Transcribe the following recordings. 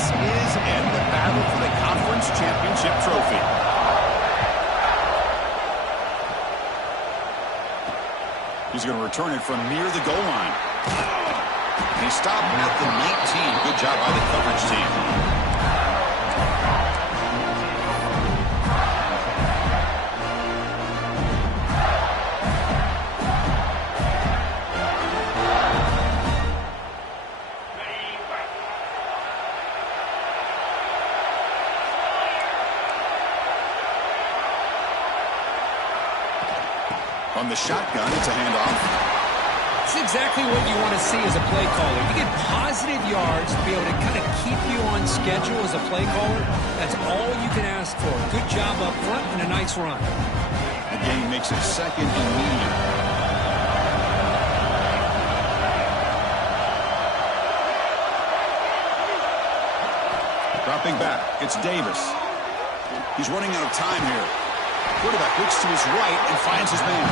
This is in the battle for the conference championship trophy. He's going to return it from near the goal line. He stopped at the 19. Good job by the coverage team. On the shotgun, it's a handoff. It's exactly what you want to see as a play caller. You get positive yards to be able to kind of keep you on schedule as a play caller. That's all you can ask for. Good job up front and a nice run. The game makes it second and medium. Dropping back, it's Davis. He's running out of time here. Quarterback looks to his right and finds his man.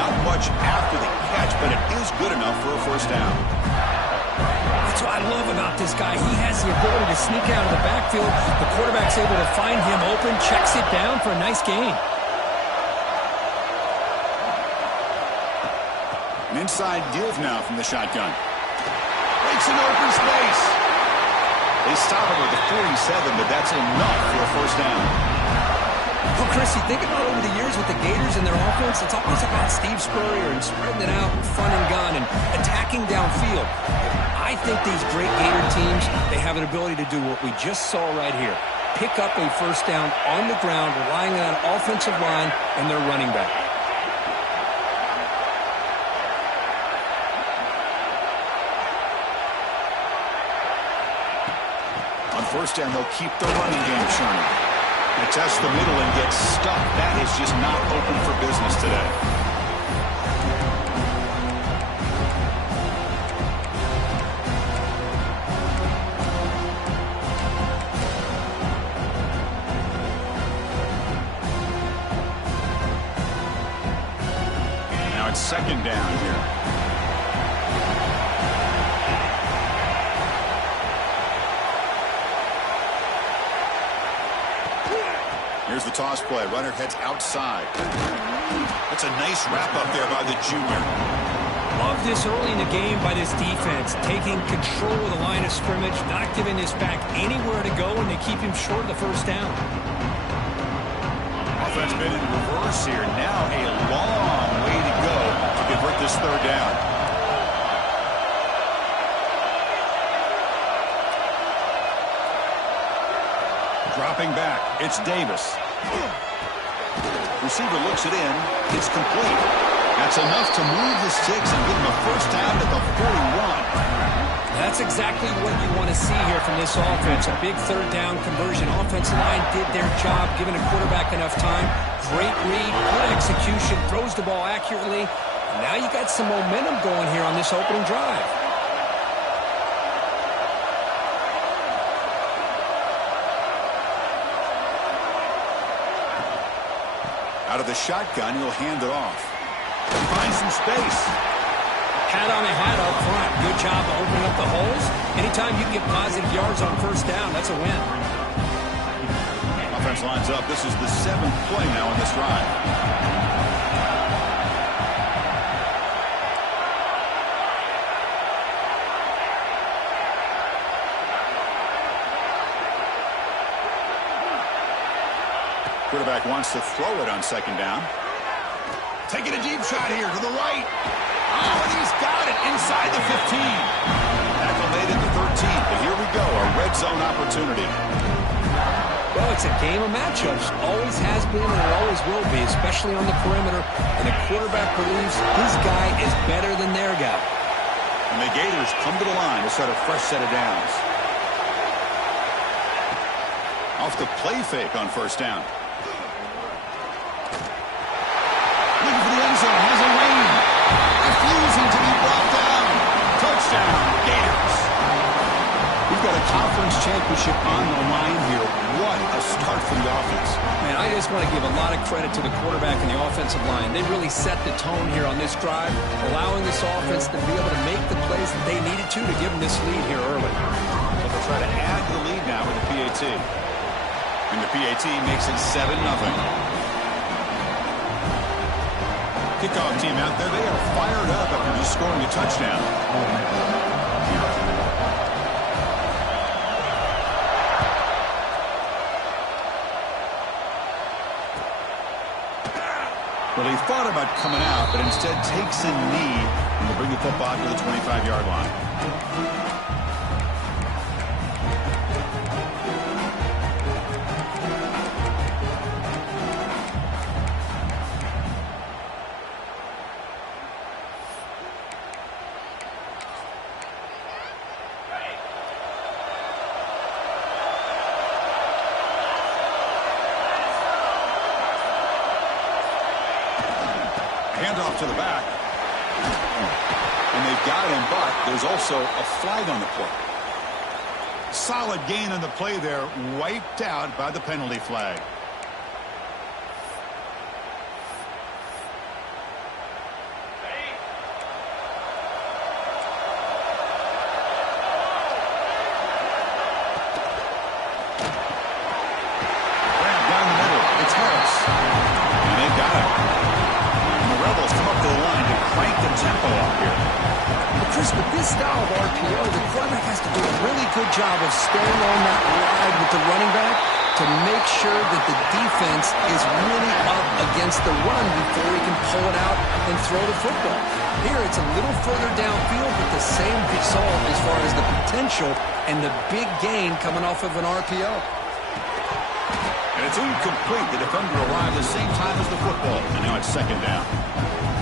Not much after the catch, but it is good enough for a first down. That's what I love about this guy. He has the ability to sneak out of the backfield. The quarterback's able to find him open, checks it down for a nice gain. An inside give now from the shotgun. Breaks an open space. They stop it with the 47, but that's enough for a first down. Well, Chris, you think about over the years with the Gators and their offense, it's always about Steve Spurrier and spreading it out and front and gun and attacking downfield. I think these great Gator teams, they have an ability to do what we just saw right here. Pick up a first down on the ground, relying on an offensive line and their running back. On first down, they'll keep the running game churning. They test the middle and get stuck. That is just not open for business today. Now it's second down here. Here's the toss play. Runner heads outside. That's a nice wrap up there by the junior. Love this early in the game by this defense. Taking control of the line of scrimmage, not giving this back anywhere to go, and they keep him short of the first down. Offense been in reverse here. Now a long way to go to convert this third down. Dropping back, it's Davis. Receiver looks it in. It's complete. That's enough to move the sticks and give him a first down at the 41. That's exactly what you want to see here from this offense. A big third down conversion. Offensive line did their job, giving a quarterback enough time. Great read, good execution, throws the ball accurately. And now you got some momentum going here on this opening drive. Out of the shotgun, he'll hand it off. Finds some space. Hat on a hat up front. Good job of opening up the holes. Anytime you can get positive yards on first down, that's a win. Offense lines up. This is the 7th play now in this drive. Quarterback wants to throw it on second down. Taking a deep shot here to the right. Oh, and he's got it inside the 15. Tackle made at the 13. But here we go, a red zone opportunity. Well, it's a game of matchups. Always has been and it always will be, especially on the perimeter. And the quarterback believes his guy is better than their guy. And the Gators come to the line to start a fresh set of downs. Off the play fake on first down. Looking for the end zone. Has a lane. Refusing to be brought down. Touchdown, Gators. We've got a conference championship on the line here. What a start for the offense. Man, I just want to give a lot of credit to the quarterback and the offensive line. They really set the tone here on this drive, allowing this offense to be able to make the plays that they needed to give them this lead here early. But the They'll try to add to the lead now with the PAT. And the PAT makes it 7-0. Kickoff team out there, they are fired up after just scoring a touchdown. Well, he thought about coming out, but instead takes a knee and will bring the football to the 25-yard line. Handoff to the back. And they've got him, but there's also a flag on the play. Solid gain on the play there, wiped out by the penalty flag. Grab down the middle. It's Harris. And they've got him. Rebels come up to the line to crank the tempo up here. But Chris, with this style of RPO, the quarterback has to do a really good job of staying on that ride with the running back to make sure that the defense is really up against the run before he can pull it out and throw the football. Here, it's a little further downfield, but the same result as far as the potential and the big gain coming off of an RPO. And it's incomplete. The defender arrived the same time as the football. And now it's second down.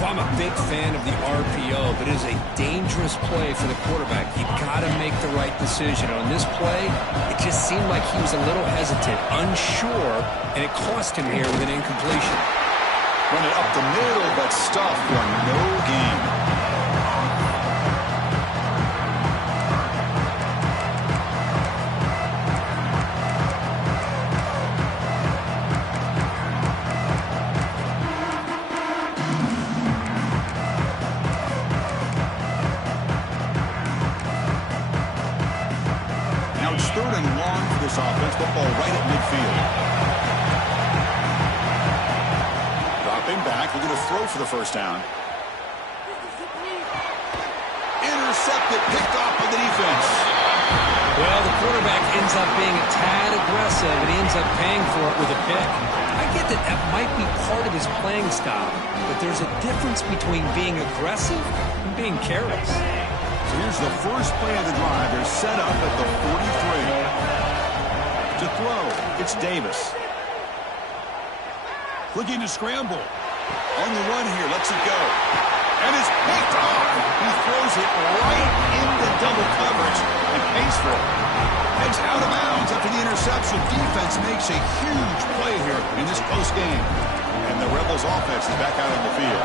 Well, I'm a big fan of the RPO, but it is a dangerous play for the quarterback. You've got to make the right decision. On this play, it just seemed like he was a little hesitant, unsure, and it cost him here with an incompletion. Run it up the middle, but stuffed for no gain. Third and long for this offense. Football right at midfield. Dropping back. We're going to throw for the first down. Intercepted. Picked off by the defense. Well, the quarterback ends up being a tad aggressive, and he ends up paying for it with a pick. I get that that might be part of his playing style, but there's a difference between being aggressive and being careless. So here's the first play of the drive. They're set up at the 43. To throw, it's Davis. Looking to scramble. On the run here, lets it go. And it's picked off. He throws it right into double coverage and pays for it. Heads out of bounds after the interception. Defense makes a huge play here in this close game. And the Rebels offense is back out on the field.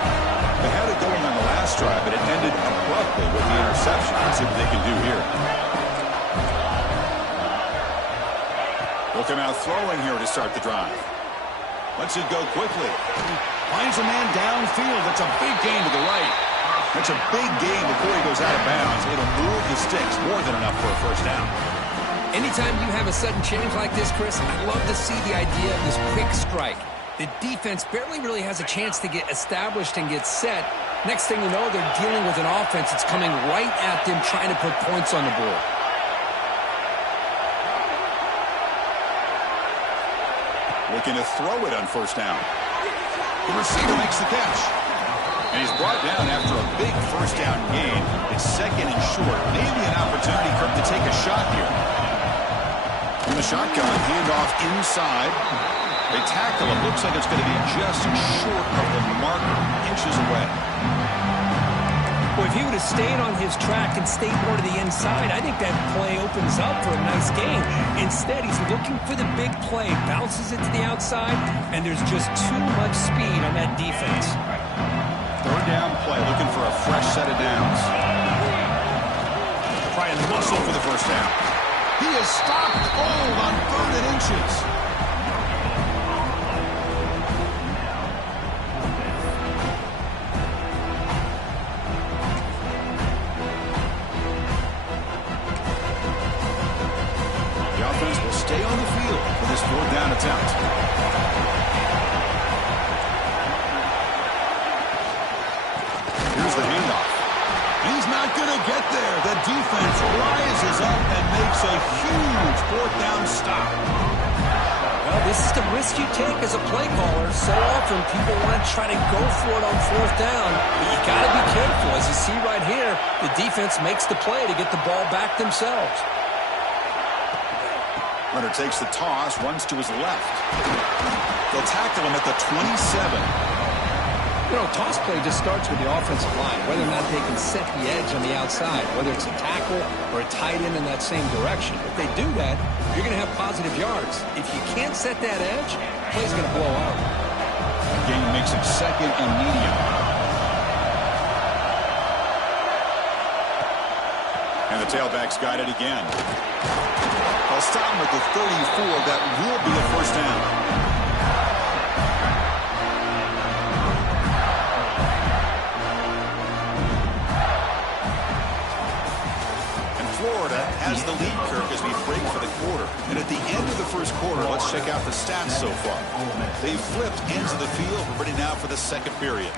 They had it going on the last drive, but it ended abruptly with the interception. Let's see what they can do here. They'll come out throwing here to start the drive. Lets it go quickly. Finds a man downfield. That's a big gain to the right. That's a big gain before he goes out of bounds. It'll move the sticks more than enough for a first down. Anytime you have a sudden change like this, Chris, I'd love to see the idea of this quick strike. The defense barely really has a chance to get established and get set. Next thing you know, they're dealing with an offense that's coming right at them, trying to put points on the board. Looking to throw it on first down. The receiver makes the catch. And he's brought down after a big first down gain. It's second and short. Maybe an opportunity for him to take a shot here. In the shotgun, handoff inside. They tackle him. Looks like it's going to be just short of the marker, inches away. Well, if he would have stayed on his track and stayed more to the inside, I think that play opens up for a nice game. Instead, he's looking for the big play, bounces it to the outside, and there's just too much speed on that defense. Third down play, looking for a fresh set of downs. Try and muscle for the first down. He is stopped cold on 3rd and inches. attempt. Here's the handoff. He's not going to get there. The defense rises up and makes a huge fourth down stop. Well, this is the risk you take as a play caller. So often people want to try to go for it on fourth down, but you got to be careful. As you see right here, the defense makes the play to get the ball back themselves. Runner takes the toss, runs to his left. They'll tackle him at the 27. You know, toss play just starts with the offensive line, whether or not they can set the edge on the outside, whether it's a tackle or a tight end in that same direction. If they do that, you're going to have positive yards. If you can't set that edge, the play's going to blow out. Game makes it second and medium. And the tailback's got it again. They'll stop him at the 34. That will be a first down. Florida has the lead, Kirk, as we break for the quarter. And at the end of the first quarter, let's check out the stats so far. They've flipped ends of the field. We're ready now for the second period.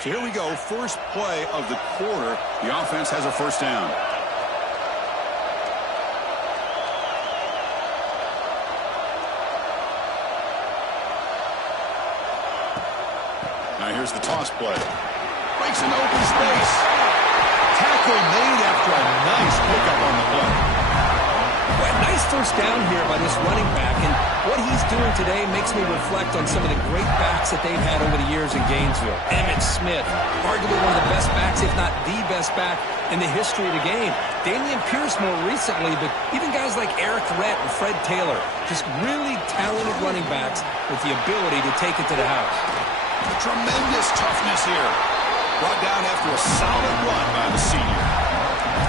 So here we go. First play of the quarter. The offense has a first down. Now here's the toss play. Breaks an open space. Tackle made after a nice pickup on the play. Well, nice first down here by this running back, and what he's doing today makes me reflect on some of the great backs that they've had over the years in Gainesville. Emmitt Smith, arguably one of the best backs, if not the best back in the history of the game. Damian Pierce more recently, but even guys like Eric Rhett and Fred Taylor, just really talented running backs with the ability to take it to the house. Tremendous toughness here. Brought down after a solid run by the senior.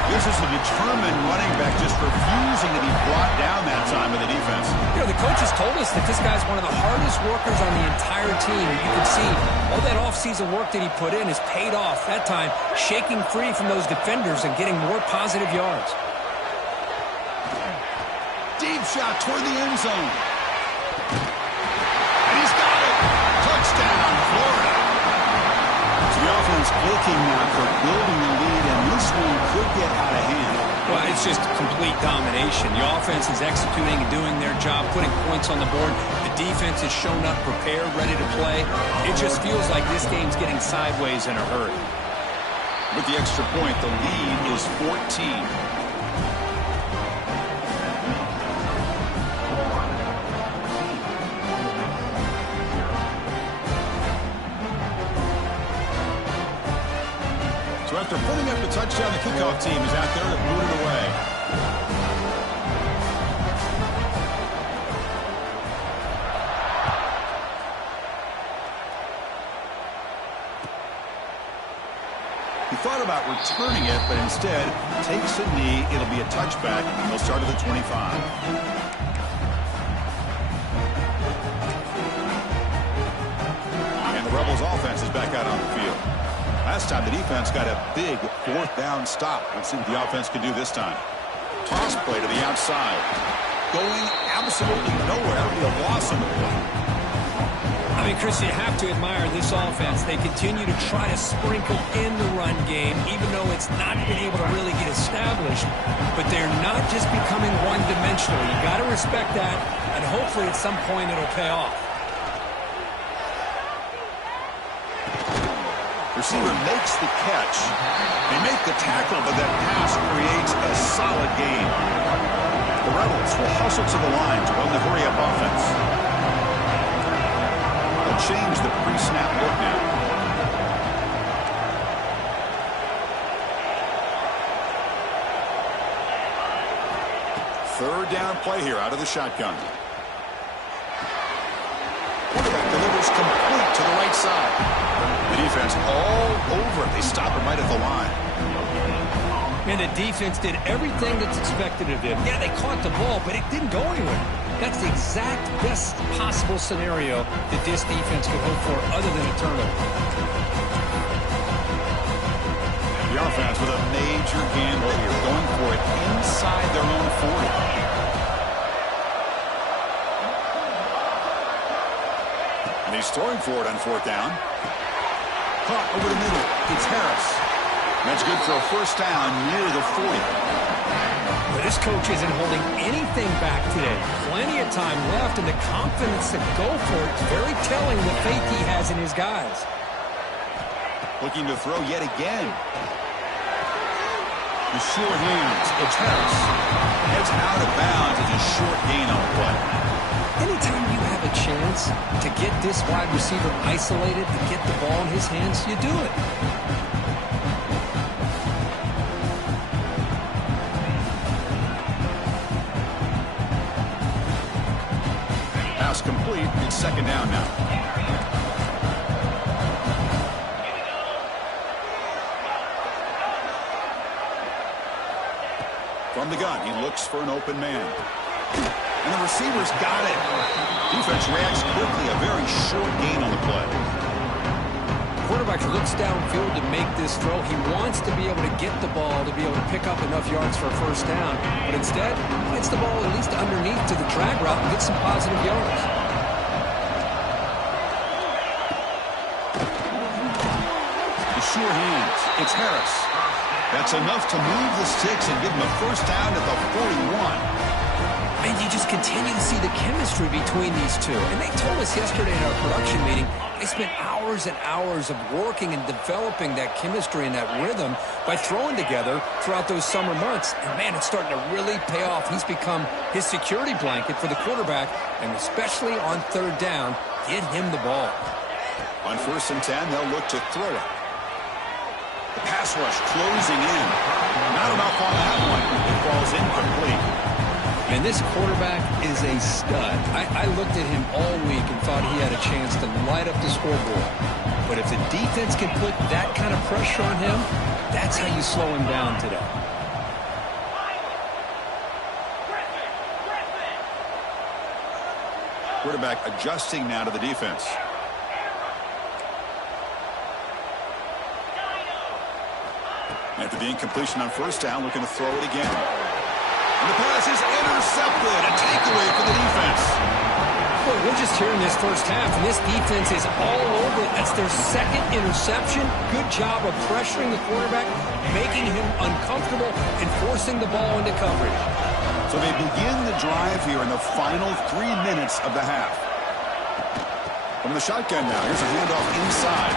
This is a determined running back just refusing to be brought down that time by the defense. You know, the coaches told us that this guy's one of the hardest workers on the entire team. You can see all that offseason work that he put in has paid off. That time, shaking free from those defenders and getting more positive yards. Deep shot toward the end zone. And he's got it. Touchdown, Florida. So the offense looking now for building the lead, and this one could get out of hand. Well, it's just complete domination. The offense is executing and doing their job, putting points on the board. The defense has shown up, prepared, ready to play. It just feels like this game's getting sideways in a hurry. With the extra point, the lead is 14. So after putting up the touchdown, the kickoff team is out there to boot it away. He thought about returning it, but instead takes a knee. It'll be a touchback, and they'll start at the 25. And the Rebels offense is back out on the field. Last time the defense got a big fourth down stop. Let's see what the offense can do this time. Toss play to the outside. Going absolutely nowhere. That'll be a loss on the play. I mean, Chris, you have to admire this offense. They continue to try to sprinkle in the run game, even though it's not been able to really get established. But they're not just becoming one-dimensional. You got to respect that, and hopefully at some point it'll pay off. Receiver makes the catch. They make the tackle, but that pass creates a solid gain. The Rebels will hustle to the line to run the hurry-up offense. They'll change the pre-snap look now. Third down play here out of the shotgun. Quarterback delivers complete to the right side. The defense all over it. They stop him right at the line. And the defense did everything that's expected of them. Yeah, they caught the ball, but it didn't go anywhere. That's the exact best possible scenario that this defense could hope for other than a turnover. major gamble here, going for it inside their own 40. And he's throwing for it on 4th down. Caught over the middle. It's Harris. That's good for a first down near the 40. But this coach isn't holding anything back today. Plenty of time left, and the confidence to go for it is very telling the faith he has in his guys. Looking to throw yet again. The sure hands. It's Harris. Heads out of bounds. It's a short gain on the play. Anytime you have a chance to get this wide receiver isolated, to get the ball in his hands, you do it. Pass complete. It's 2nd down now. From the gun, he looks for an open man. And the receiver's got it. Defense reacts quickly. A very short gain on the play. Quarterback looks downfield to make this throw. He wants to be able to get the ball to be able to pick up enough yards for a first down. But instead, he gets the ball at least underneath to the drag route and gets some positive yards. The sure hands. It's Harris. That's enough to move the sticks and give him a first down at the 41. And you just continue to see the chemistry between these two. And they told us yesterday in our production meeting, they spent hours and hours of working and developing that chemistry and that rhythm by throwing together throughout those summer months. And, man, it's starting to really pay off. He's become his security blanket for the quarterback, and especially on 3rd down, get him the ball. On 1st and 10, they'll look to throw it. The pass rush closing in. Not enough on that one. It falls incomplete. And this quarterback is a stud. I looked at him all week and thought he had a chance to light up the scoreboard. But if the defense can put that kind of pressure on him, that's how you slow him down today. Quarterback adjusting now to the defense. After the incompletion on 1st down, looking to throw it again. And the pass is intercepted. A takeaway for the defense. Boy, we're just here in this first half, and this defense is all over it. That's their 2nd interception. Good job of pressuring the quarterback, making him uncomfortable, and forcing the ball into coverage. So they begin the drive here in the final 3 minutes of the half. From the shotgun now, here's a handoff inside.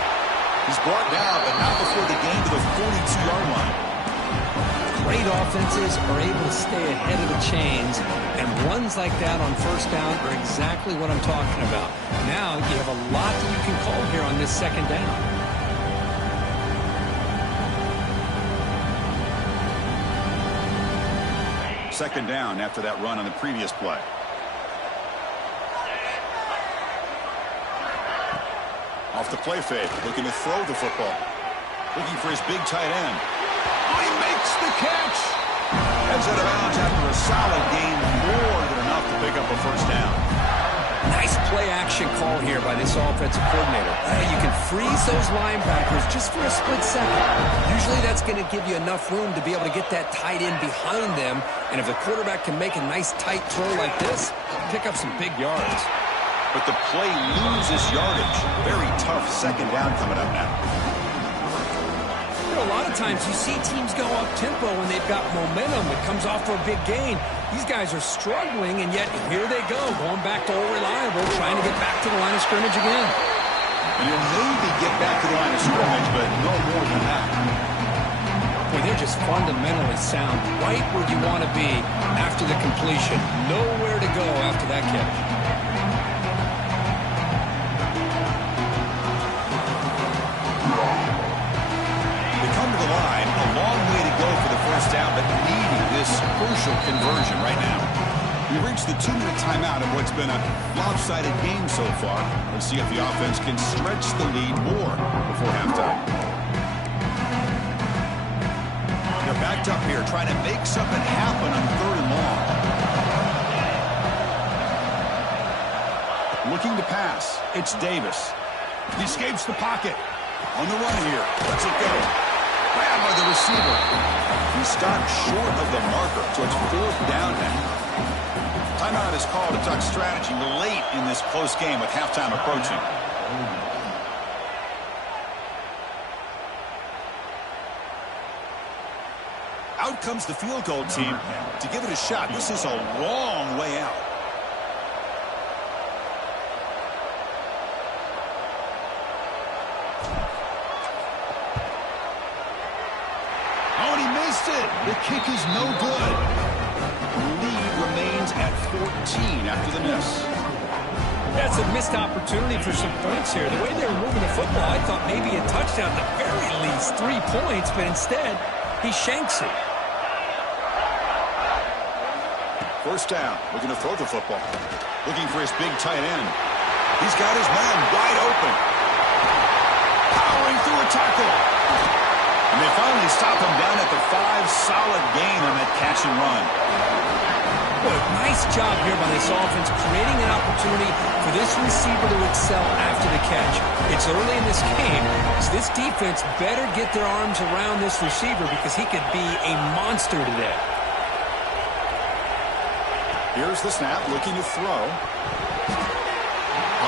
He's brought down, but not before the gain to the 42-yard line. Great offenses are able to stay ahead of the chains, and runs like that on 1st down are exactly what I'm talking about. Now you have a lot that you can call here on this 2nd down. Second down after that run on the previous play. Off the play fake, looking to throw the football. Looking for his big tight end. Oh, he makes the catch! Heads out of bounds after a solid gain, more than enough to pick up a first down. Nice play-action call here by this offensive coordinator. You can freeze those linebackers just for a split second. Usually that's going to give you enough room to be able to get that tight end behind them. And if the quarterback can make a nice tight throw like this, pick up some big yards. But the play loses yardage. Very tough second down coming up now. A lot of times you see teams go up-tempo when they've got momentum that comes off for a big gain. These guys are struggling, and yet here they go, going back to old reliable, trying to get back to the line of scrimmage again. And you'll maybe get back to the line of scrimmage, but no more than that. Boy, they're just fundamentally sound, right where you want to be after the completion. Nowhere to go after that catch. Line, a long way to go for the first down, but needing this crucial conversion right now. We've reached the 2-minute timeout of what's been a lopsided game so far. Let's see if the offense can stretch the lead more before halftime. They're backed up here, trying to make something happen on 3rd and long. Looking to pass. It's Davis. He escapes the pocket. On the run here. Lets it go. Grab by the receiver. He stopped short of the marker, so it's 4th down now. Timeout is called to Duck strategy late in this close game with halftime approaching. Out comes the field goal team to give it a shot. This is a long way out. Oh, and he missed it. The kick is no good. Lead remains at 14 after the miss. That's a missed opportunity for some points here. The way they were moving the football, I thought maybe a touchdown, at the very least 3 points, but instead he shanks it. 1st down. Looking to throw the football. Looking for his big tight end. He's got his man wide open. Powering through a tackle. And they finally stop him down at the 5. Solid gain on that catch and run. Boy, nice job here by this offense, creating an opportunity for this receiver to excel after the catch. It's early in this game, so this defense better get their arms around this receiver because he could be a monster today. Here's the snap, looking to throw.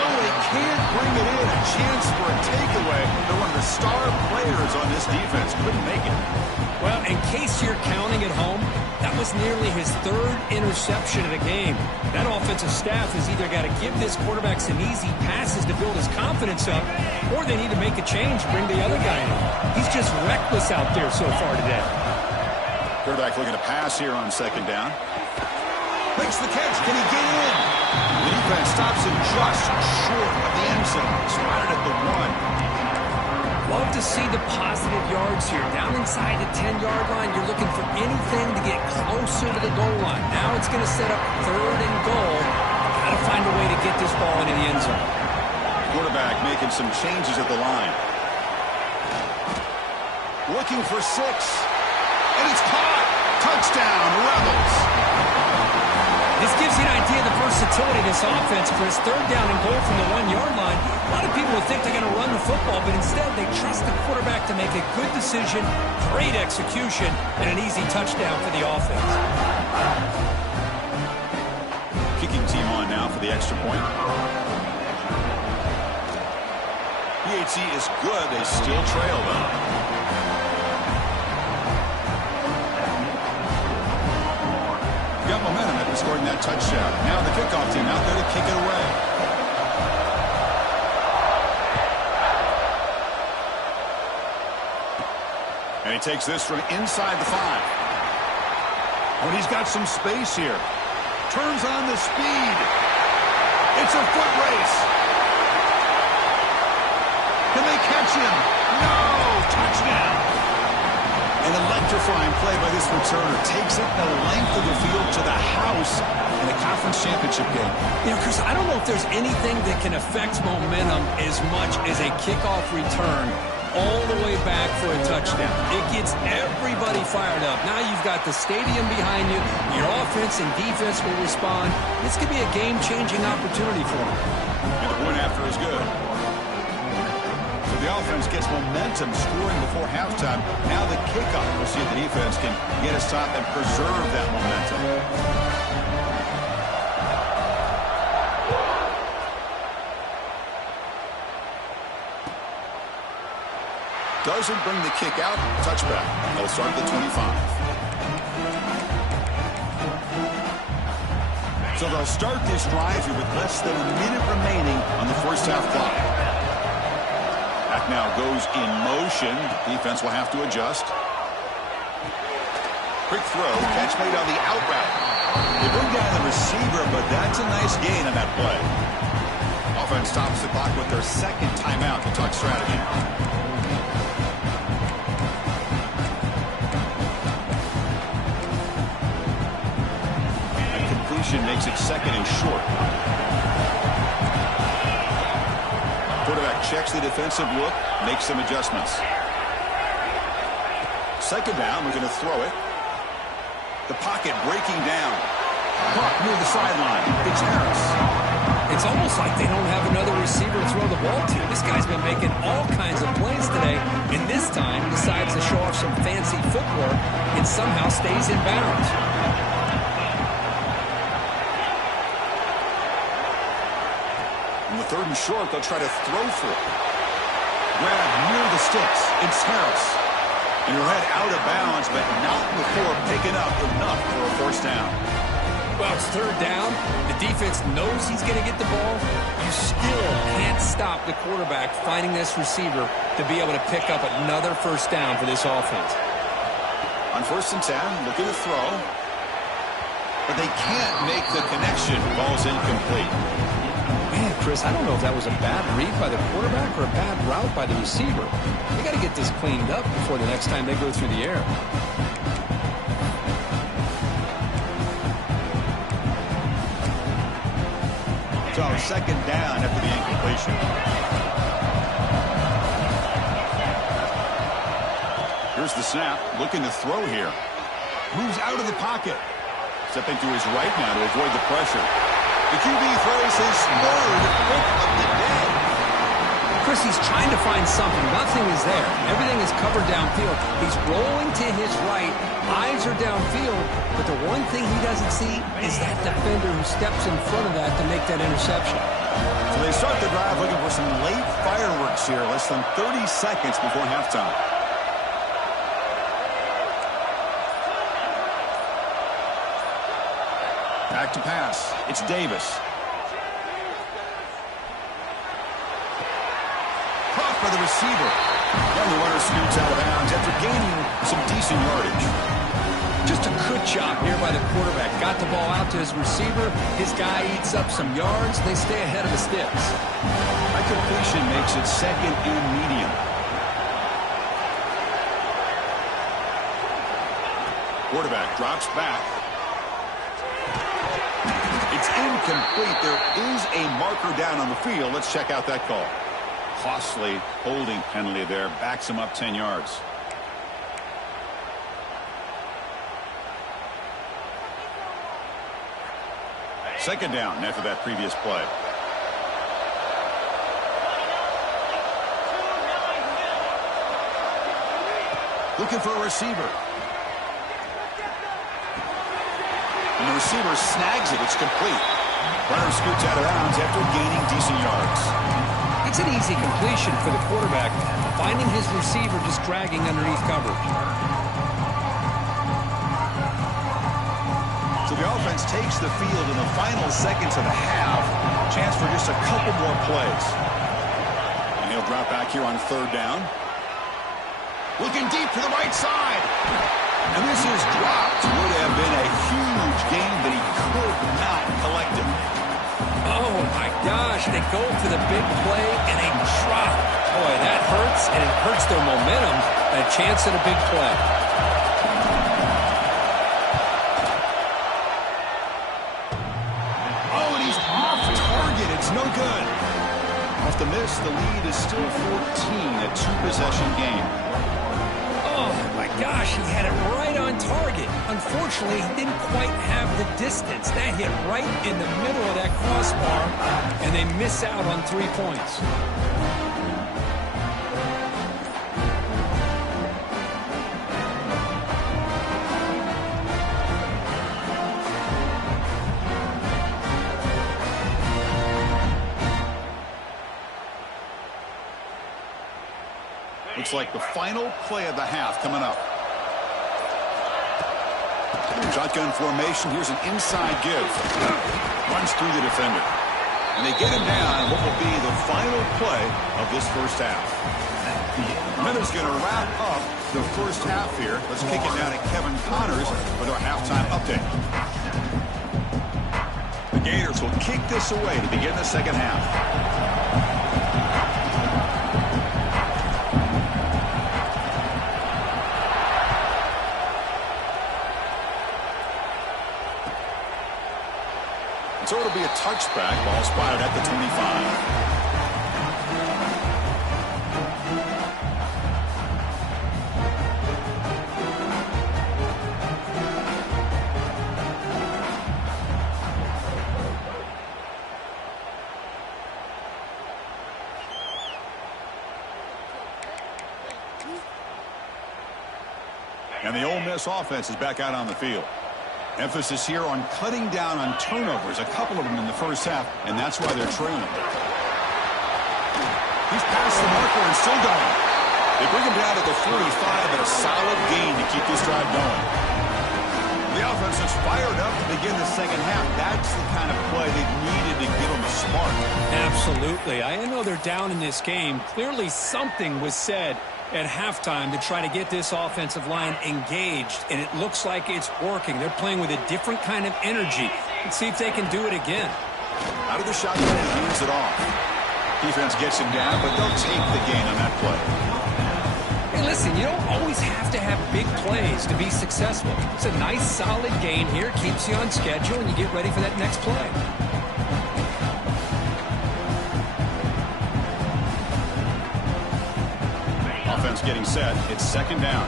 Oh, they can't bring it in. A chance for a takeaway. They're one of the star players on this defense. Couldn't make it. Well, in case you're counting at home, that was nearly his 3rd interception of the game. That offensive staff has either got to give this quarterback some easy passes to build his confidence up, or they need to make a change, bring the other guy in. He's just reckless out there so far today. Quarterback looking to pass here on 2nd down. Makes the catch. Can he get in? The defense stops him just short of the end zone. It's right at the 1. Love to see the positive yards here. Down inside the 10-yard line, you're looking for anything to get closer to the goal line. Now it's going to set up 3rd and goal. Got to find a way to get this ball into the end zone. Quarterback making some changes at the line. Looking for 6. And it's caught. Touchdown, Rebels. This gives you an idea of the versatility of this offense. For his 3rd down and goal from the 1-yard line, a lot of people would think they're going to run the football, but instead they trust the quarterback to make a good decision, great execution, and an easy touchdown for the offense. Kicking team on now for the extra point. PHC is good. They still trail, though. Got momentum after scoring that touchdown. Now the kickoff team out there to kick it away. And he takes this from inside the 5. Oh, and he's got some space here. Turns on the speed. It's a foot race. Can they catch him? No! Touchdown! An electrifying play by this returner. Takes it the length of the field to the house in a conference championship game. You know, Chris, I don't know if there's anything that can affect momentum as much as a kickoff return all the way back for a touchdown. It gets everybody fired up. Now you've got the stadium behind you. Your offense and defense will respond. This could be a game-changing opportunity for them. And the point after is good. The offense gets momentum scoring before halftime. Now the kickoff. We'll see if the defense can get a stop and preserve that momentum. Doesn't bring the kick out. Touchback. They'll start at the 25. So they'll start this drive here with less than a minute remaining on the 1st half clock. Now goes in motion. Defense will have to adjust. Quick throw. Catch made on the out route. They bring down the receiver, but that's a nice gain on that play. Offense stops the clock with their 2nd timeout to talk strategy. And completion makes it 2nd and short. Quarterback checks the defensive look, makes some adjustments. 2nd down, we're going to throw it. The pocket breaking down. Caught near the sideline. It's Harris. It's almost like they don't have another receiver to throw the ball to. This guy's been making all kinds of plays today, and this time decides to show off some fancy footwork and somehow stays in bounds. On the 3rd and short, they'll try to throw for it. Grab near the sticks. It's Harris. And he'll head out of bounds, but not before picking up enough for a 1st down. Well, it's 3rd down. The defense knows he's going to get the ball. You still can't stop the quarterback finding this receiver to be able to pick up another 1st down for this offense. On 1st and 10, looking to throw. But they can't make the connection. Ball's incomplete. Man, Chris, I don't know if that was a bad read by the quarterback or a bad route by the receiver. They got to get this cleaned up before the next time they go through the air. So 2nd down after the incompletion. Here's the snap. Looking to throw here. Moves out of the pocket. Stepping to his right now to avoid the pressure. The QB throws his 3rd pick of the day. Chris, he's trying to find something. Nothing is there. Everything is covered downfield. He's rolling to his right. Eyes are downfield. But the one thing he doesn't see is that defender who steps in front of that to make that interception. So they start the drive looking for some late fireworks here. Less than 30 seconds before halftime. Back to pass. It's Davis. Caught by the receiver. And the runner scoots out of bounds after gaining some decent yardage. Just a good job here by the quarterback. Got the ball out to his receiver. His guy eats up some yards. They stay ahead of the sticks. That completion makes it 2nd and medium. Quarterback drops back. It's incomplete. There is a marker down on the field. Let's check out that call. Costly holding penalty there. Backs him up 10 yards. Second down after that previous play. Looking for a receiver. And the receiver snags it. It's complete. Runner scoots out of bounds after gaining decent yards. It's an easy completion for the quarterback, finding his receiver just dragging underneath coverage. So the offense takes the field in the final seconds of the half. Chance for just a couple more plays. And he'll drop back here on 3rd down. Looking deep to the right side. And this is dropped. Would have been a huge gain that he could not collect it. Oh, my gosh. They go for the big play, and they drop. Boy, that hurts, and it hurts their momentum. A chance at a big play. Oh, and he's off target. It's no good. Off the miss, the lead is still 14, a 2-possession game. Oh, my gosh, he had it right on target. Unfortunately, he didn't quite have the distance. That hit right in the middle of that crossbar, and they miss out on 3 points. Looks like the final play of the half coming up. Shotgun formation. Here's an inside give. Runs through the defender. And they get him down what will be the final play of this 1st half. Miller's going to wrap up the 1st half here. Let's kick it down to Kevin Connors with our halftime update. The Gators will kick this away to begin the 2nd half. So it'll be a touchback. Ball spotted at the 25. And the Ole Miss offense is back out on the field. Emphasis here on cutting down on turnovers, a couple of them in the first half, and that's why they're trailing. He's past the marker and still going. They bring him down to the 45 and a solid gain to keep this drive going. The offense is fired up to begin the second half. That's the kind of play they needed to give them a spark. Absolutely. I know they're down in this game. Clearly something was said at halftime to try to get this offensive line engaged, and it looks like it's working. They're playing with a different kind of energy. Let's see if they can do it again. Out of the shotgun and hands it off. Defense gets him down, but they'll take the gain on that play. Hey, listen, you don't always have to have big plays to be successful. It's a nice, solid gain here. Keeps you on schedule, and you get ready for that next play. Offense getting set. It's second down.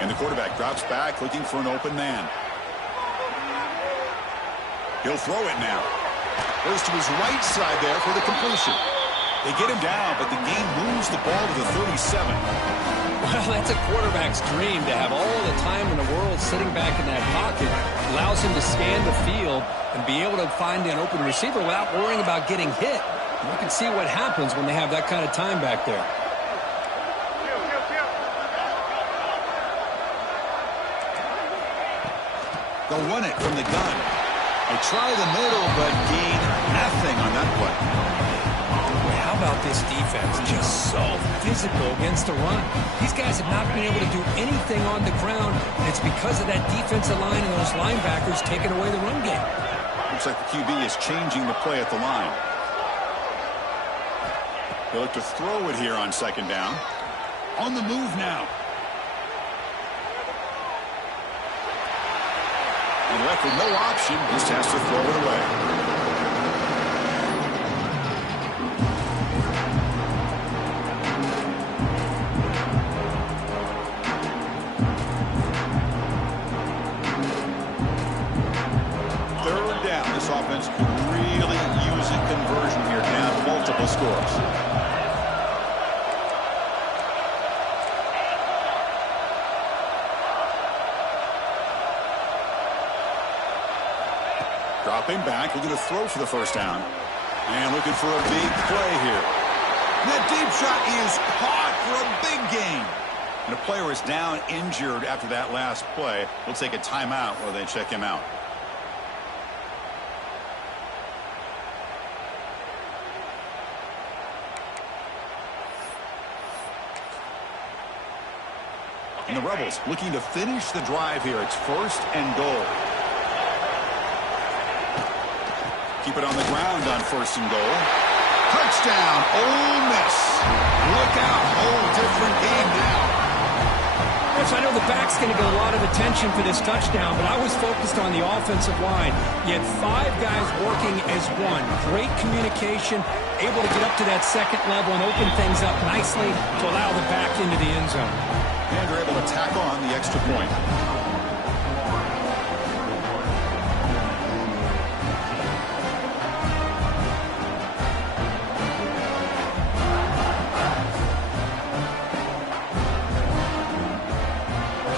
And the quarterback drops back, looking for an open man. He'll throw it now. Goes to his right side there for the completion. They get him down, but the game moves the ball to the 37. Well, that's a quarterback's dream to have all the time in the world sitting back in that pocket. Allows him to scan the field and be able to find an open receiver without worrying about getting hit. And you can see what happens when they have that kind of time back there. They'll run it from the gun. They try the middle, but gain nothing on that play. How about this defense? Just so physical against the run. These guys have not been able to do anything on the ground, and it's because of that defensive line and those linebackers taking away the run game. Looks like the QB is changing the play at the line. They look to throw it here on second down. On the move now. And left with no option, just has to throw it away. This offense could really use a conversion here, down multiple scores. Dropping back, looking to throw for the first down. And looking for a big play here. That deep shot is caught for a big gain. And the player is down injured after that last play. We'll take a timeout while they check him out. And the Rebels looking to finish the drive here. It's first and goal. Keep it on the ground on first and goal. Touchdown, Ole Miss. Look out, whole different game now. Yes, I know the back's going to get a lot of attention for this touchdown, but I was focused on the offensive line. You had 5 guys working as one. Great communication, able to get up to that second level and open things up nicely to allow the back into the end zone. And they're able to tack on the extra point.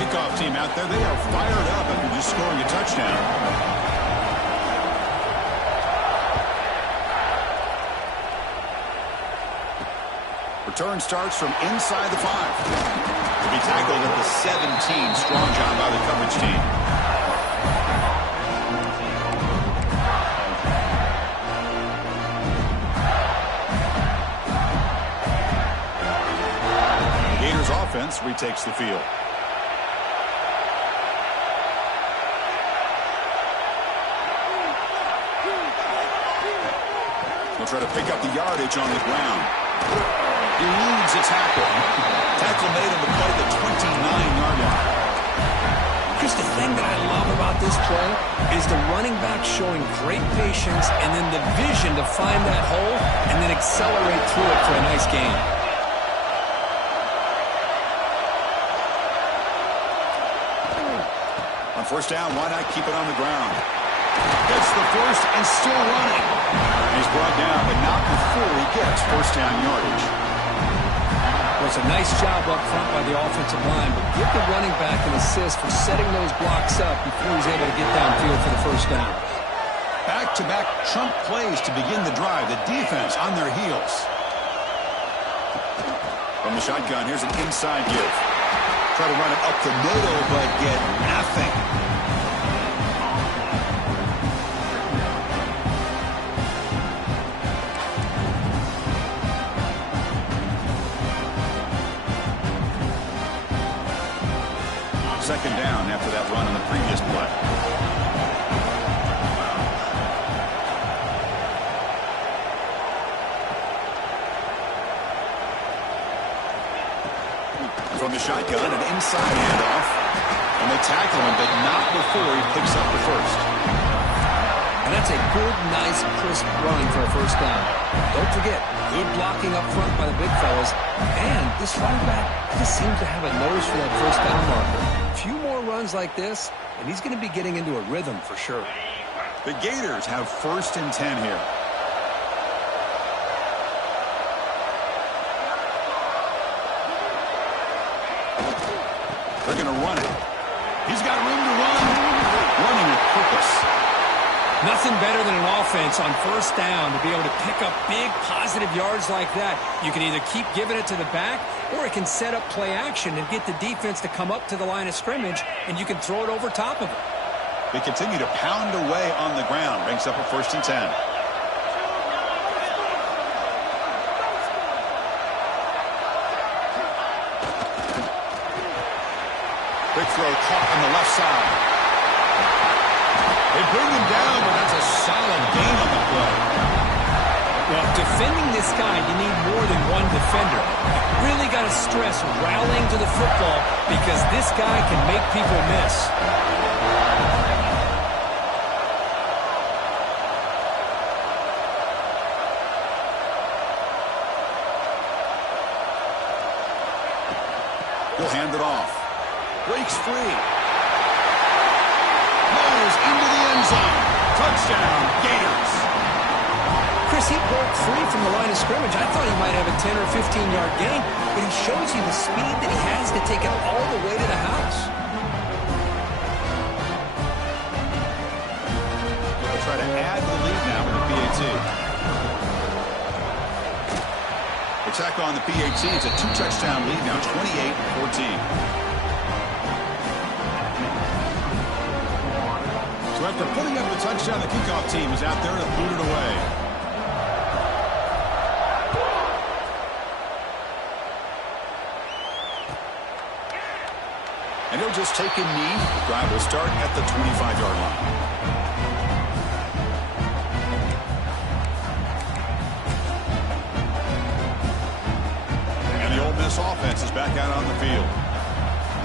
Kickoff team out there, they are fired up after just scoring a touchdown. Return starts from inside the 5. To be tackled at the 17. Strong job by the coverage team. Gators offense retakes the field. They'll try to pick up the yardage on the ground. He eludes a tackle. Tackle made on the play at the 29-yard line. Just the thing that I love about this play is the running back showing great patience and then the vision to find that hole and then accelerate through it for a nice gain. On first down, why not keep it on the ground? Gets the first and still running. He's brought down, but not before he gets first down yardage. Well, it's a nice job up front by the offensive line, but give the running back an assist for setting those blocks up before he's able to get downfield for the first down. Back-to-back chunk plays to begin the drive. The defense on their heels. From the shotgun, here's an inside give. Try to run it up the middle, but get nothing. Second down after that run on the previous play. From the shotgun, an inside handoff. And they tackle him, but not before he picks up the first. And that's a good, nice, crisp run for a first down. Don't forget, good blocking up front by the big fellas. And this running back just seems to have a nose for that first down marker. A few more runs like this, and he's going to be getting into a rhythm for sure. The Gators have 1st and 10 here. They're going to run it. He's got room to run. Running with purpose. Nothing better than an offense on first down to be able to pick up big positive yards like that. You can either keep giving it to the back, or it can set up play action and get the defense to come up to the line of scrimmage, and you can throw it over top of it. They continue to pound away on the ground. Brings up a 1st and 10. Quick throw caught on the left side. They bring him down, but that's a solid gain on the play. Well, defending this guy, you need more than one defender. You really got to stress rallying to the football because this guy can make people miss. He'll hand it off. Breaks free. Goes into the end zone. Touchdown, Gators. Chris, he broke free from the line of scrimmage. I thought he might have a 10 or 15-yard gain, but he shows you the speed that he has to take it all the way to the house. They'll try to add the lead now with the PAT. They tack on the PAT. It's a 2-touchdown lead now, 28-14. So after putting up the touchdown, the kickoff team is out there to boot it away. And he'll just take a knee. The drive will start at the 25-yard line. And the Ole Miss offense is back out on the field.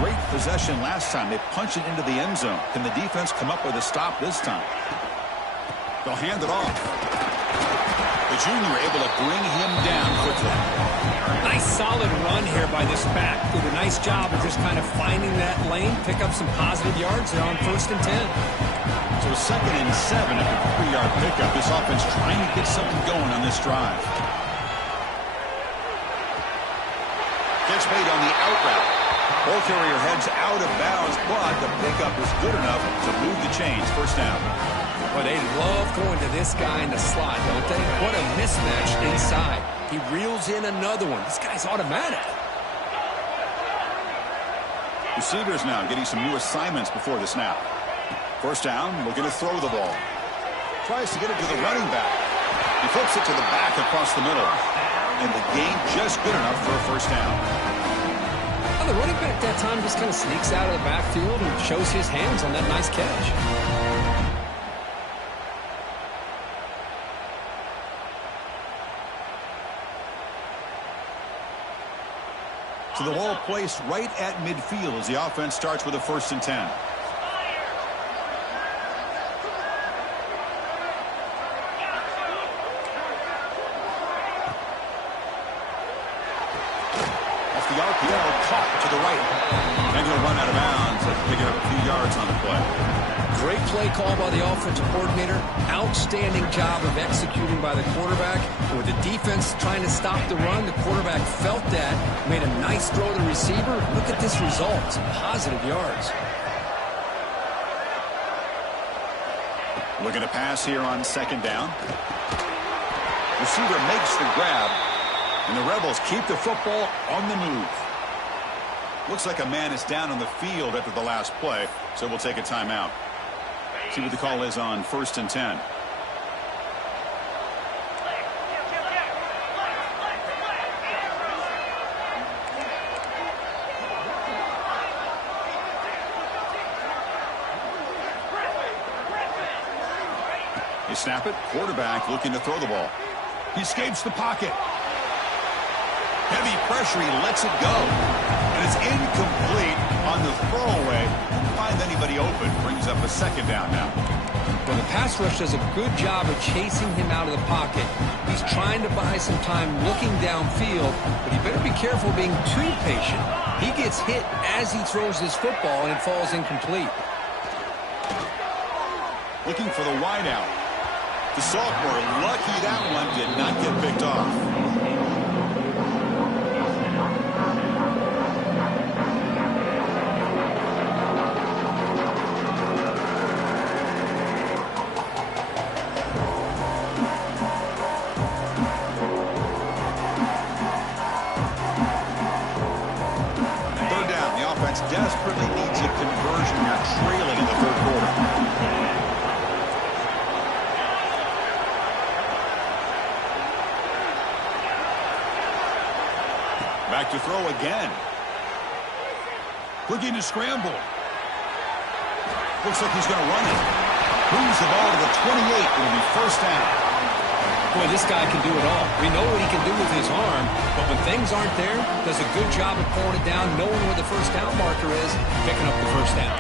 Great possession last time. They punch it into the end zone. Can the defense come up with a stop this time? They'll hand it off. The junior able to bring him down quickly. Nice solid run here by this back. Did a nice job of just kind of finding that lane, pick up some positive yards. They're on 1st and 10. So a 2nd and 7 after a 3-yard pickup. This offense trying to get something going on this drive. Gets made on the out route. Ball carrier heads out of bounds, but the pickup is good enough to move the chains. 1st down. Well, they love going to this guy in the slot, don't they? What a mismatch inside. He reels in another one. This guy's automatic. Receivers now getting some new assignments before the snap. 1st down, looking to throw the ball. Tries to get it to the running back. He flips it to the back across the middle. And the gain just good enough for a 1st down. Well, the running back that time just kind of sneaks out of the backfield and shows his hands on that nice catch. So the ball placed right at midfield as the offense starts with a 1st and 10. off the RPO, caught to the right. And he'll run out of bounds, picking up a few yards on the play. Great play call by the offensive coordinator. Outstanding job of executing by the quarterback. And with the defense trying to stop the run, the quarterback felt that, made a nice throw to the receiver. Look at this result. Some positive yards. Looking to pass here on second down. Receiver makes the grab, and the Rebels keep the football on the move. Looks like a man is down on the field after the last play, so we'll take a timeout. See what the call is on 1st and 10. You snap it, quarterback looking to throw the ball. He escapes the pocket. Heavy pressure, he lets it go. And it's incomplete on the throwaway. Didn't find anybody open. Brings up a second down now. Well, the pass rush does a good job of chasing him out of the pocket. He's trying to buy some time looking downfield, but he better be careful being too patient. He gets hit as he throws this football, and it falls incomplete. Looking for the wideout. The sophomore, lucky that one did not get picked off. Third down, the offense desperately needs a conversion. They're trailing in the third quarter. Back to throw again. Looking to scramble. Looks like he's going to run it. Moves the ball to the 28. It'll be first down. Boy, this guy can do it all. We know what he can do with his arm, but when things aren't there, does a good job of pulling it down, knowing where the first down marker is, picking up the first down.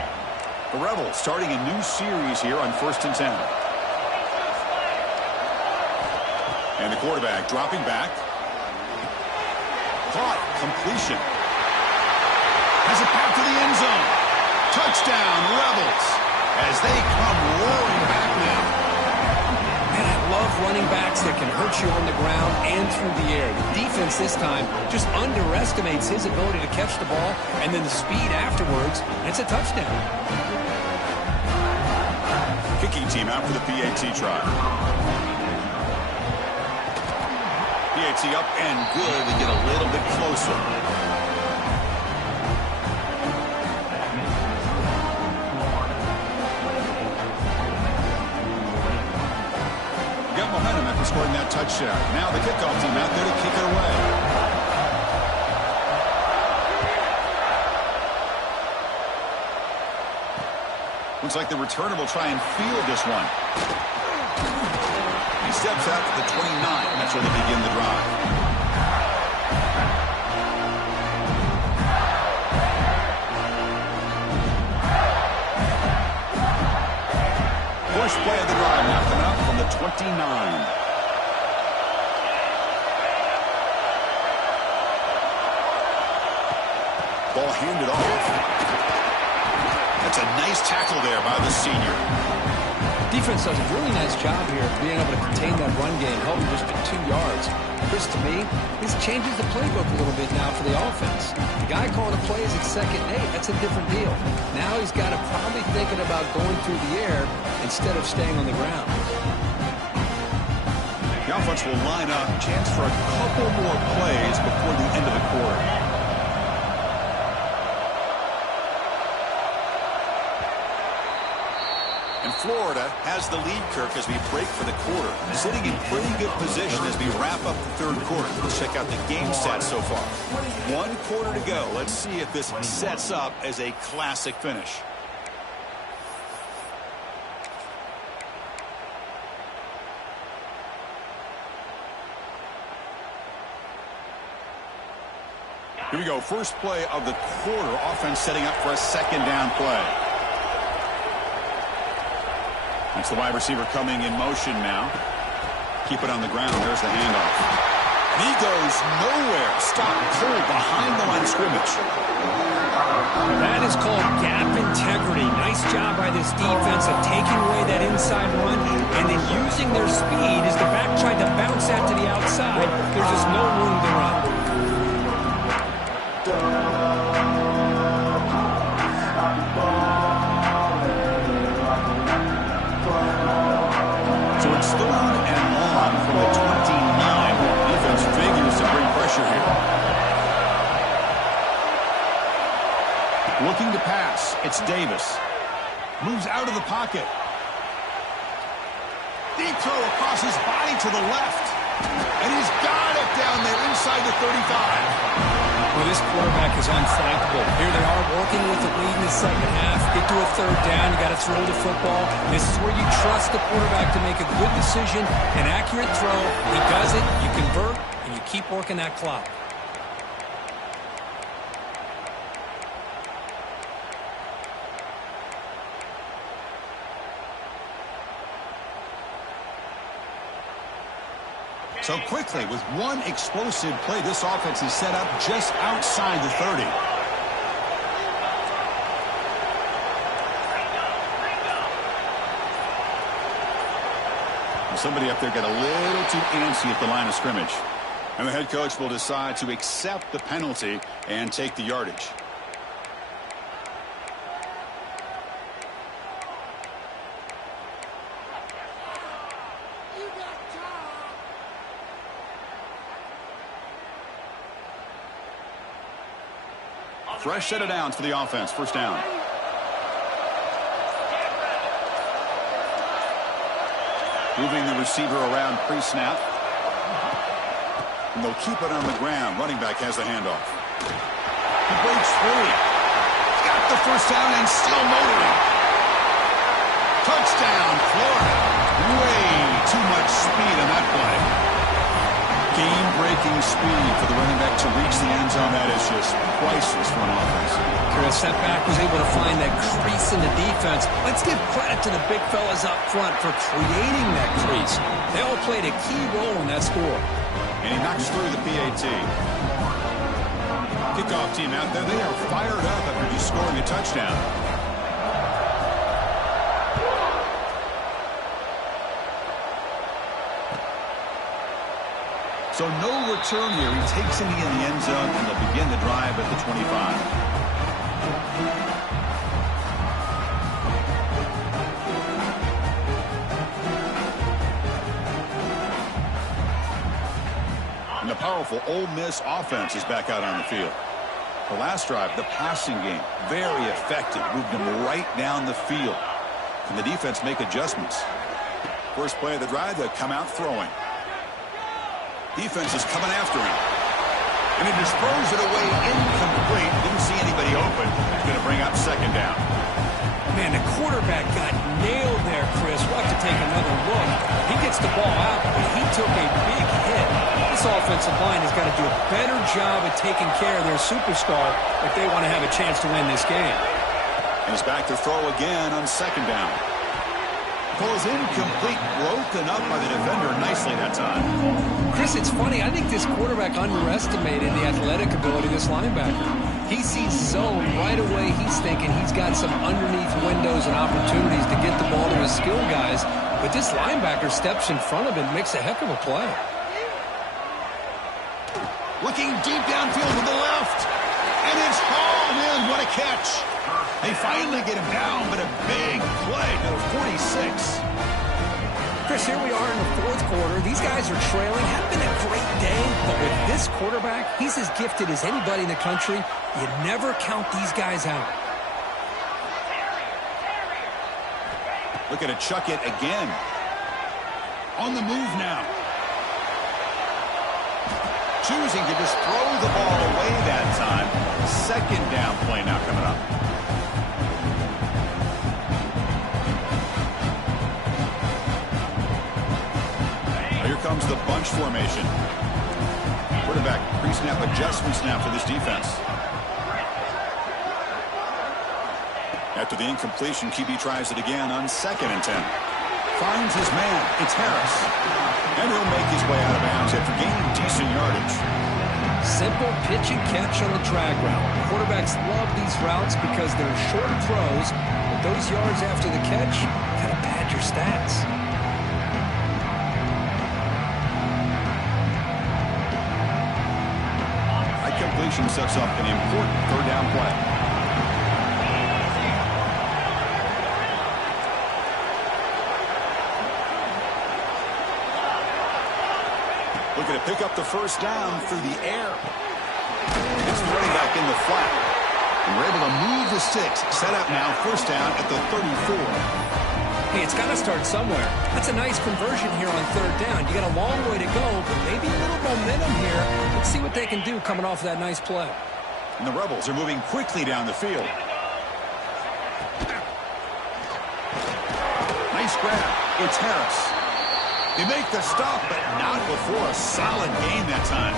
The Rebels starting a new series here on 1st and 10. And the quarterback dropping back. Caught. Completion. Has a path to the end zone. Touchdown, Rebels. As they come roaring back now. Man, I love running backs that can hurt you on the ground and through the air. The defense this time just underestimates his ability to catch the ball, and then the speed afterwards, and it's a touchdown. Kicking team out for the PAT try. PAT up and good to get a little bit closer. Got momentum after scoring that touchdown. Now the kickoff team out there to kick it away. Looks like the returner will try and field this one. He steps out to the 29. That's where they begin the drive. First play of the drive now coming up from the 29. Ball handed off. That's a nice tackle there by the senior. Defense does a really nice job here of being able to contain that run game, helping just to 2 yards. Chris, to me, this changes the playbook a little bit now for the offense. The guy calling the plays at 2nd and 8, that's a different deal. Now he's got to probably thinking about going through the air instead of staying on the ground. The offense will line up, chance for a couple more plays before the end of the quarter. Florida has the lead, Kirk, as we break for the quarter. Sitting in pretty good position as we wrap up the third quarter. Let's check out the game stats so far. 1 quarter to go. Let's see if this sets up as a classic finish. Here we go. First play of the quarter. Offense setting up for a second down play. That's the wide receiver coming in motion now. Keep it on the ground. There's the handoff. And he goes nowhere. Stop cold behind the line of scrimmage. That is called gap integrity. Nice job by this defense of taking away that inside run and then using their speed as the back tried to bounce that to the outside. There's just no room to run. So it's 3rd and long from the 29. Defense figures to bring pressure here. Looking to pass. It's Davis. Moves out of the pocket. Deep throw across his body to the left. And he's got it down there inside the 35. Well, this quarterback is unflankable. Here they are working with the lead in the second half. Get to a 3rd down. You got to throw the football. This is where you trust the quarterback to make a good decision, an accurate throw. He does it, you convert, and you keep working that clock. So quickly, with one explosive play, this offense is set up just outside the 30. Well, somebody up there got a little too antsy at the line of scrimmage. And the head coach will decide to accept the penalty and take the yardage. Fresh set of downs for the offense. 1st down. Moving the receiver around pre-snap. And they'll keep it on the ground. Running back has the handoff. He breaks free. Got the 1st down and still motoring. Touchdown, Florida. Way too much speed on that play. Game-breaking speed for the running back to reach the end zone. That is just priceless for an offense. Chris, that back was able to find that crease in the defense. Let's give credit to the big fellas up front for creating that crease. They all played a key role in that score. And he knocks through the PAT. Kickoff team out there. They are fired up after just scoring a touchdown. So no return here. He takes it in the end zone, and they'll begin the drive at the 25. And the powerful Ole Miss offense is back out on the field. The last drive, the passing game, very effective. Moved them right down the field. Can the defense make adjustments? First play of the drive, they come out throwing. Defense is coming after him. And he just throws it away incomplete. Didn't see anybody open. He's going to bring up 2nd down. Man, the quarterback got nailed there, Chris. We'll have to take another look. He gets the ball out, but he took a big hit. This offensive line has got to do a better job at taking care of their superstar if they want to have a chance to win this game. He's back to throw again on 2nd down. Ball is incomplete, broken up by the defender nicely that time. Chris, it's funny. I think this quarterback underestimated the athletic ability of this linebacker. He sees zone right away. He's thinking he's got some underneath windows and opportunities to get the ball to his skill guys. But this linebacker steps in front of him, makes a heck of a play. Looking deep downfield to the left. And it's hauled in. What a catch. They finally get him down, but a big play to the 46. Chris, here we are in the 4th quarter. These guys are trailing. Have been a great day, but with this quarterback, he's as gifted as anybody in the country. You never count these guys out. Looking to chuck it again. On the move now. Choosing to just throw the ball away that time. 2nd down play now coming up. Here comes the bunch formation. Quarterback pre-snap adjustments now for this defense. After the incompletion, QB tries it again on 2nd and 10. Finds his man. It's Harris. And he'll make his way out of bounds after gaining decent yardage. Simple pitch and catch on the drag route. Quarterbacks love these routes because they're short throws, but those yards after the catch kind of pad your stats. That completion sets up an important third down play. Looking to pick up the first down through the air. It's the running back in the flat. And we're able to move the sticks. Set up now, first down at the 34. Hey, it's got to start somewhere. That's a nice conversion here on third down. You got a long way to go, but maybe a little momentum here. Let's see what they can do coming off that nice play. And the Rebels are moving quickly down the field. Nice grab. It's Harris. They make the stop, but not before a solid gain that time.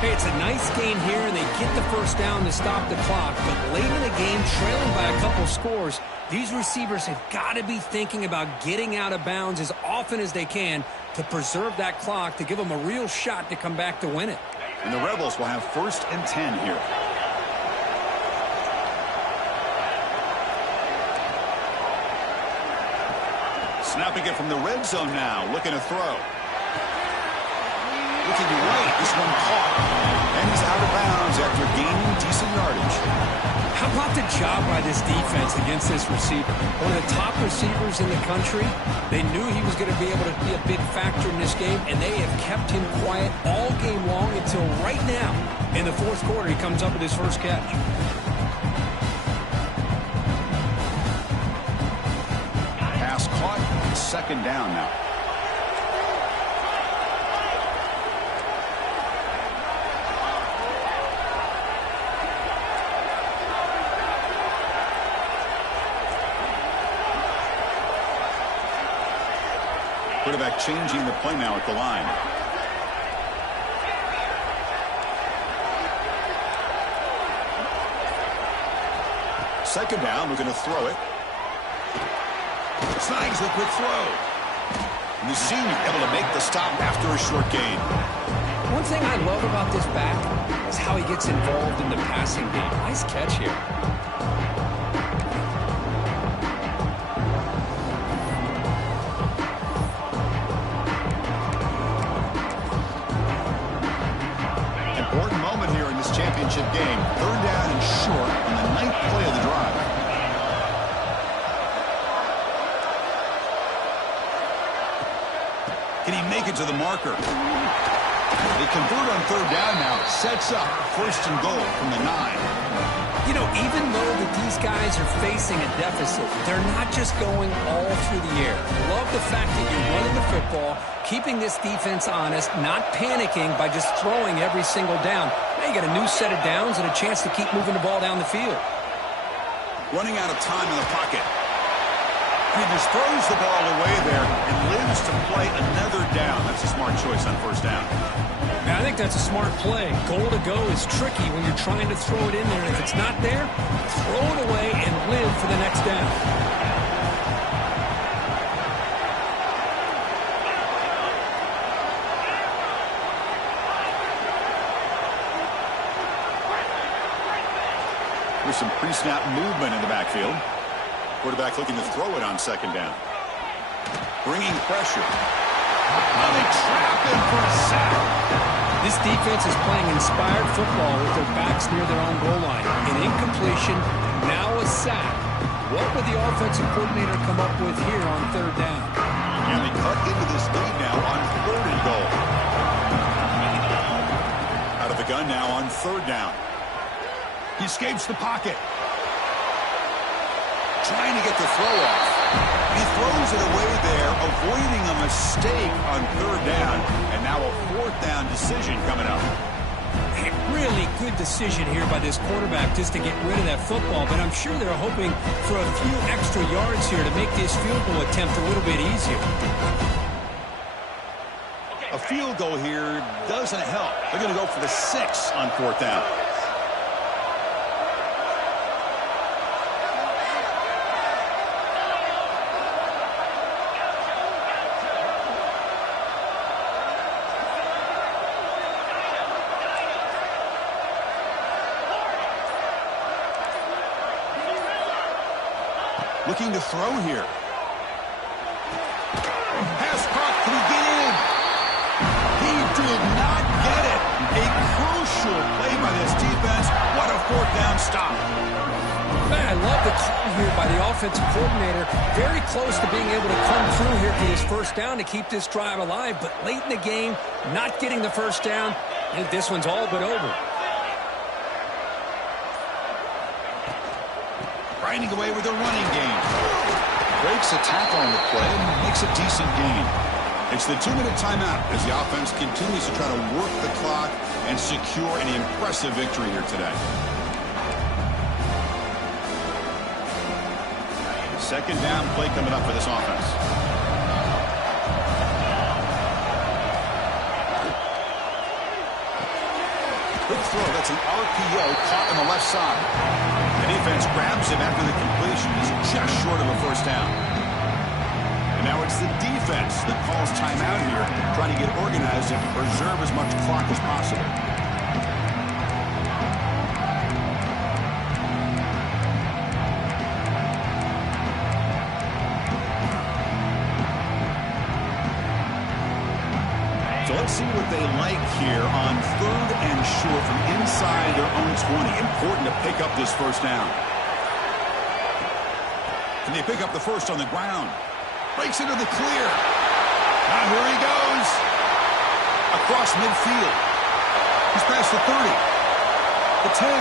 Hey, it's a nice gain here, and they get the first down to stop the clock. But late in the game, trailing by a couple scores, these receivers have got to be thinking about getting out of bounds as often as they can to preserve that clock, to give them a real shot to come back to win it. And the Rebels will have 1st and 10 here. Snapping it from the red zone now, looking to throw. Looking right, this one caught. And he's out of bounds after gaining decent yardage. How about the job by this defense against this receiver? One of the top receivers in the country. They knew he was going to be able to be a big factor in this game, and they have kept him quiet all game long until right now. In the 4th quarter, he comes up with his first catch. Pass caught, 2nd down now. Quarterback changing the play now at the line. Second down, we're going to throw it. Snags the quick throw. And the senior able to make the stop after a short gain. One thing I love about this back is how he gets involved in the passing game. Nice catch here. Important moment here in this championship game. 3rd down and short on the 9th play of the drive. Can he make it to the marker? They convert on 3rd down now. Sets up 1st and goal from the 9. You know, even though that these guys are facing a deficit, they're not just going all through the air. Love the fact that you're running the football, keeping this defense honest, not panicking by just throwing every single down. Now you got a new set of downs and a chance to keep moving the ball down the field. Running out of time in the pocket. He just throws the ball away there and lives to play another down. That's a smart choice on 1st down. I think that's a smart play. Goal to go is tricky when you're trying to throw it in there. And if it's not there, throw it away and live for the next down. There's some pre-snap movement in the backfield. Quarterback looking to throw it on 2nd down. Bringing pressure. Now they trap him for a sack. This defense is playing inspired football with their backs near their own goal line. An incompletion, now a sack. What would the offensive coordinator come up with here on 3rd down? And they cut into this lead now on 3rd and goal. Out of the gun now on 3rd down. He escapes the pocket. Trying to get the throw off. He throws it away there, avoiding a mistake on 3rd down. And now a 4th down decision coming up. A really good decision here by this quarterback just to get rid of that football. But I'm sure they're hoping for a few extra yards here to make this field goal attempt a little bit easier. A field goal here doesn't help. They're going to go for the 6 on 4th down. Looking to throw here. Pass caught. Can he get in? He did not get it. A crucial play by this defense. What a fourth down stop. Man, I love the call here by the offensive coordinator. Very close to being able to come through here for this first down to keep this drive alive. But late in the game, not getting the first down. I think this one's all but over. Grinding away with a running game. Breaks a tackle on the play and makes a decent gain. It's the 2-minute timeout as the offense continues to try to work the clock and secure an impressive victory here today. Second down play coming up for this offense. Quick throw. That's an RPO caught on the left side. The defense grabs him after the completion. He's just short of a first down. And now it's the defense that calls timeout here, trying to get organized and preserve as much clock as possible. So let's see what they like here on 3rd and short from inside their own 20. Important to pick up this first down. And they pick up the first on the ground. Breaks into the clear. Now here he goes. Across midfield. He's past the 30. The 10.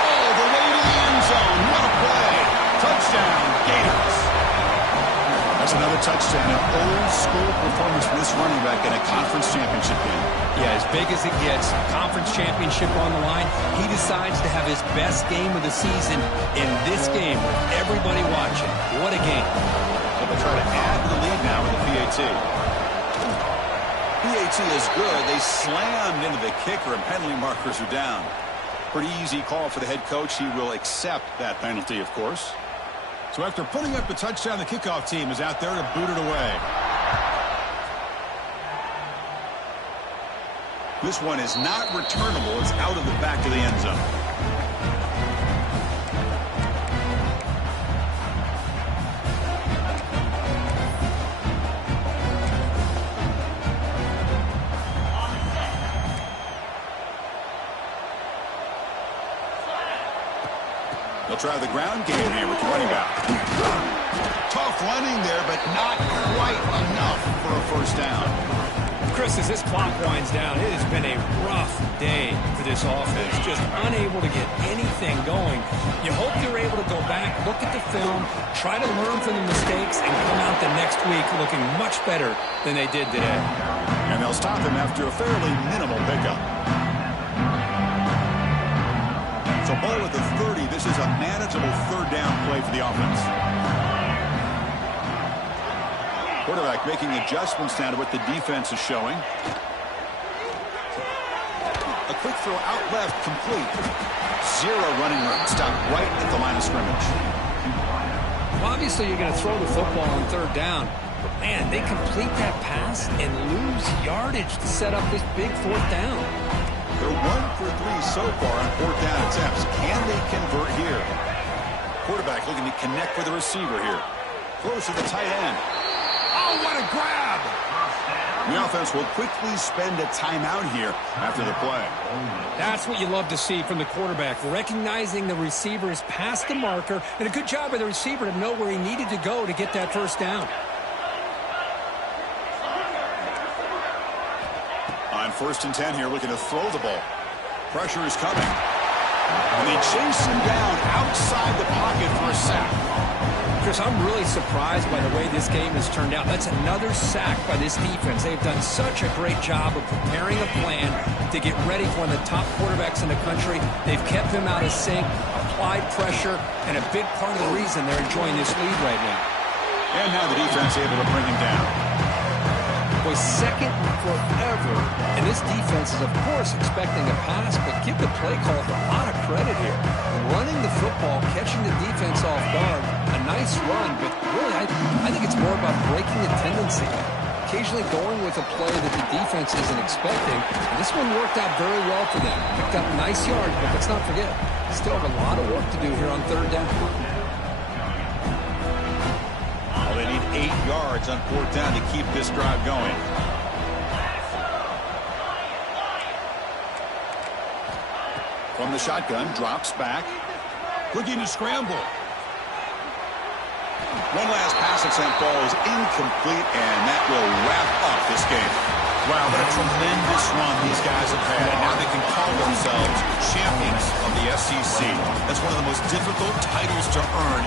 All the way to the end zone. What a play. Touchdown, Gators. That's another touchdown. An old-school performance for this running back in a conference championship game. Yeah, as big as it gets, conference championship on the line. He decides to have his best game of the season in this game with everybody watching. What a game. So they'll try to add to the lead now with the PAT. PAT is good. They slammed into the kicker and penalty markers are down. Pretty easy call for the head coach. He will accept that penalty, of course. So after putting up the touchdown, the kickoff team is out there to boot it away. This one is not returnable. It's out of the back of the end zone. They'll try the ground game here with the running back. Tough running there, but not quite enough for a first down. Chris, as this clock winds down, it has been a rough day for this offense. Just unable to get anything going. You hope they're able to go back, look at the film, try to learn from the mistakes, and come out the next week looking much better than they did today. And they'll stop him after a fairly minimal pickup. So ball at the 30. This is a manageable third down play for the offense. Quarterback making adjustments now to what the defense is showing. A quick throw out left, complete. Zero running room. Stopped right at the line of scrimmage. Well, obviously, you're going to throw the football on third down. But, man, they complete that pass and lose yardage to set up this big fourth down. They're 1 for 3 so far on fourth down attempts. Can they convert here? Quarterback looking to connect with the receiver here. Throws to the tight end. Oh, what a grab! The offense will quickly spend a timeout here after the play. That's what you love to see from the quarterback, recognizing the receiver is past the marker, and a good job by the receiver to know where he needed to go to get that first down. On 1st and 10 here, looking to throw the ball. Pressure is coming. And they chase him down outside the pocket for a sack. Chris, I'm really surprised by the way this game has turned out. That's another sack by this defense. They've done such a great job of preparing a plan to get ready for one of the top quarterbacks in the country. They've kept him out of sync, applied pressure, and a big part of the reason they're enjoying this lead right now. And now the defense able to bring him down. Was second forever, and this defense is, of course, expecting a pass, but give the play call a lot of credit here. Running the football, catching the defense off guard, a nice run, but really, I think it's more about breaking a tendency. occasionally going with a play that the defense isn't expecting. And this one worked out very well for them. Picked up nice yards, but let's not forget, still have a lot of work to do here on third down. Well, they need 8 yards on fourth down to keep this drive going. From the shotgun, drops back. Looking to scramble. One last pass attempt falls incomplete, and that will wrap up this game. Wow, what a tremendous run these guys have had. And now they can call themselves champions of the SEC. That's one of the most difficult titles to earn